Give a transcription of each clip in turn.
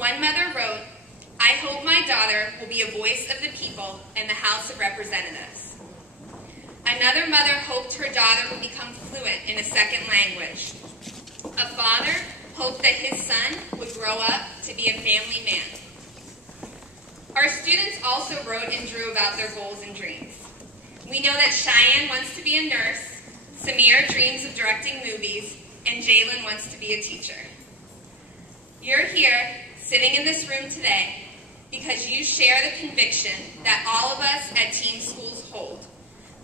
One mother wrote, "I hope my daughter will be a voice of the people in the House of Representatives." Another mother hoped her daughter would become fluent in a second language. A father hoped that his son would grow up to be a family man. Our students also wrote and drew about their goals and dreams. We know that Cheyenne wants to be a nurse, Samir dreams of directing movies, and Jalen wants to be a teacher. You're here, sitting in this room today, because you share the conviction that all of us at Team Schools hold,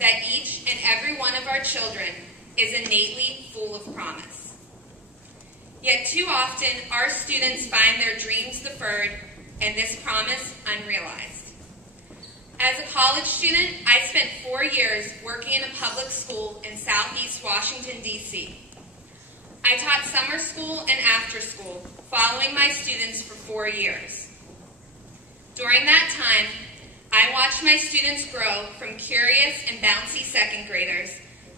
that each and every one of our children is innately full of promise. Yet too often, our students find their dreams deferred and this promise unrealized. As a college student, I spent 4 years working in a public school in Southeast Washington, D.C. I taught summer school and after school, following my students for 4 years. During that time, I watched my students grow from curious and bouncy second graders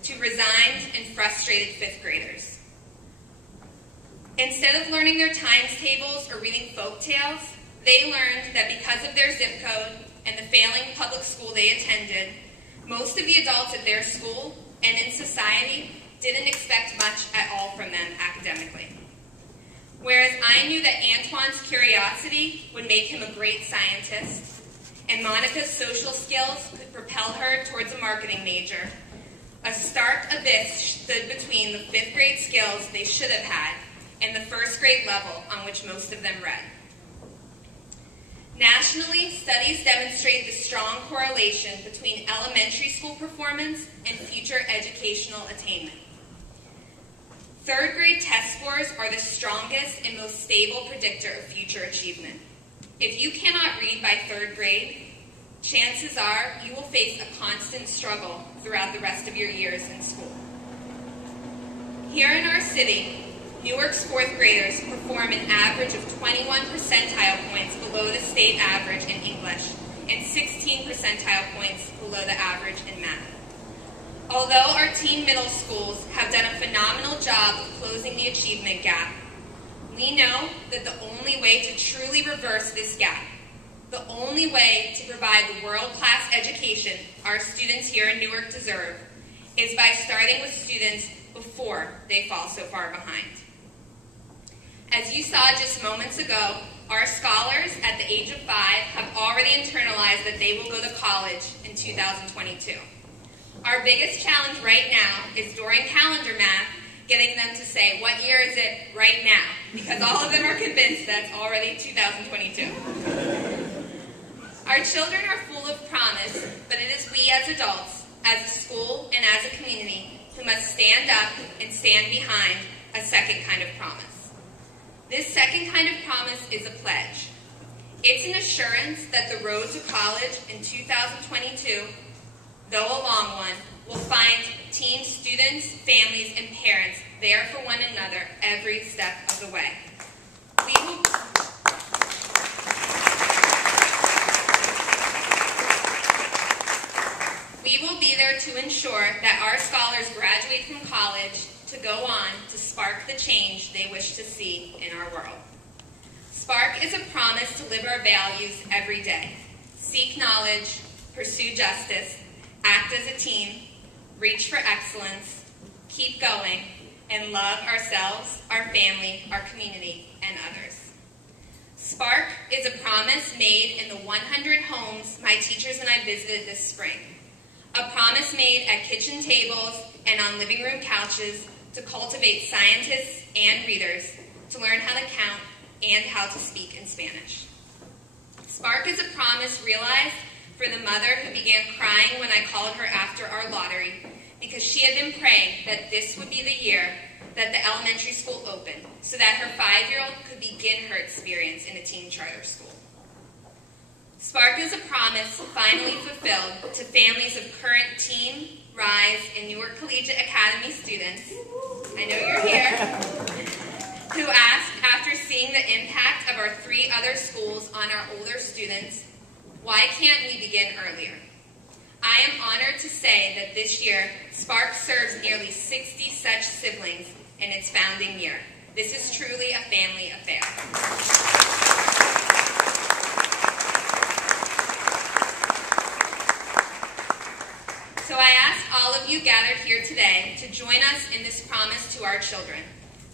to resigned and frustrated fifth graders. Instead of learning their times tables or reading folk tales, they learned that because of their zip code and the failing public school they attended, most of the adults at their school and in society didn't expect much at all from them academically. Whereas I knew that Antoine's curiosity would make him a great scientist, and Monica's social skills could propel her towards a marketing major, a stark abyss stood between the fifth grade skills they should have had and the first grade level on which most of them read. Nationally, studies demonstrate the strong correlation between elementary school performance and future educational attainment. Third grade test scores are the strongest and most stable predictor of future achievement. If you cannot read by third grade, chances are you will face a constant struggle throughout the rest of your years in school. Here in our city, Newark's fourth graders perform an average of 21 percentile points below the state average in English and 16 percentile points below the average in math. Although our teen middle schools have done a phenomenal job of closing the achievement gap, we know that the only way to truly reverse this gap, the only way to provide the world-class education our students here in Newark deserve, is by starting with students before they fall so far behind. As you saw just moments ago, our scholars at the age of 5 have already internalized that they will go to college in 2022. Our biggest challenge right now is during calendar math, getting them to say, what year is it right now? Because all of them are convinced that's already 2022. Our children are full of promise, but it is we as adults, as a school and as a community, who must stand up and stand behind a second kind of promise. This second kind of promise is a pledge. It's an assurance that the road to college in 2022, though a long one, will find teen students, families, and parents there for one another every step of the way. We will be there to ensure that our scholars graduate from college to go on to spark the change they wish to see in our world. Spark is a promise to live our values every day. Seek knowledge, pursue justice, act as a team, reach for excellence, keep going, and love ourselves, our family, our community, and others. Spark is a promise made in the 100 homes my teachers and I visited this spring. A promise made at kitchen tables and on living room couches to cultivate scientists and readers to learn how to count and how to speak in Spanish. Spark is a promise realized for the mother who began crying when I called her after our lottery because she had been praying that this would be the year that the elementary school opened so that her 5-year-old could begin her experience in a teen charter school. Spark is a promise finally fulfilled to families of current Teen, Rise, and Newark Collegiate Academy students, I know you're here, who ask, after seeing the impact of our 3 other schools on our older students, why can't we begin earlier? I am honored to say that this year, Spark serves nearly 60 such siblings in its founding year. This is truly a family affair. all of you gathered here today to join us in this promise to our children,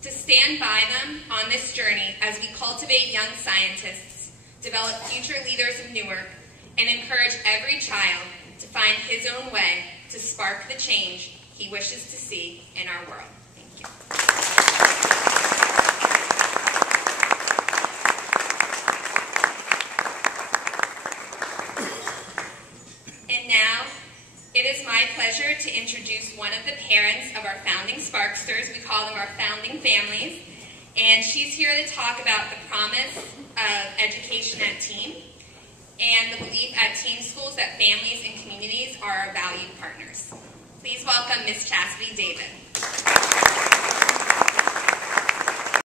to stand by them on this journey as we cultivate young scientists, develop future leaders of Newark, and encourage every child to find his own way to spark the change he wishes to see in our world. Thank you. And now, it is my pleasure to introduce one of the parents of our founding Sparksters. We call them our founding families. And she's here to talk about the promise of education at Teen and the belief at Teen schools that families and communities are our valued partners. Please welcome Miss Chastity David.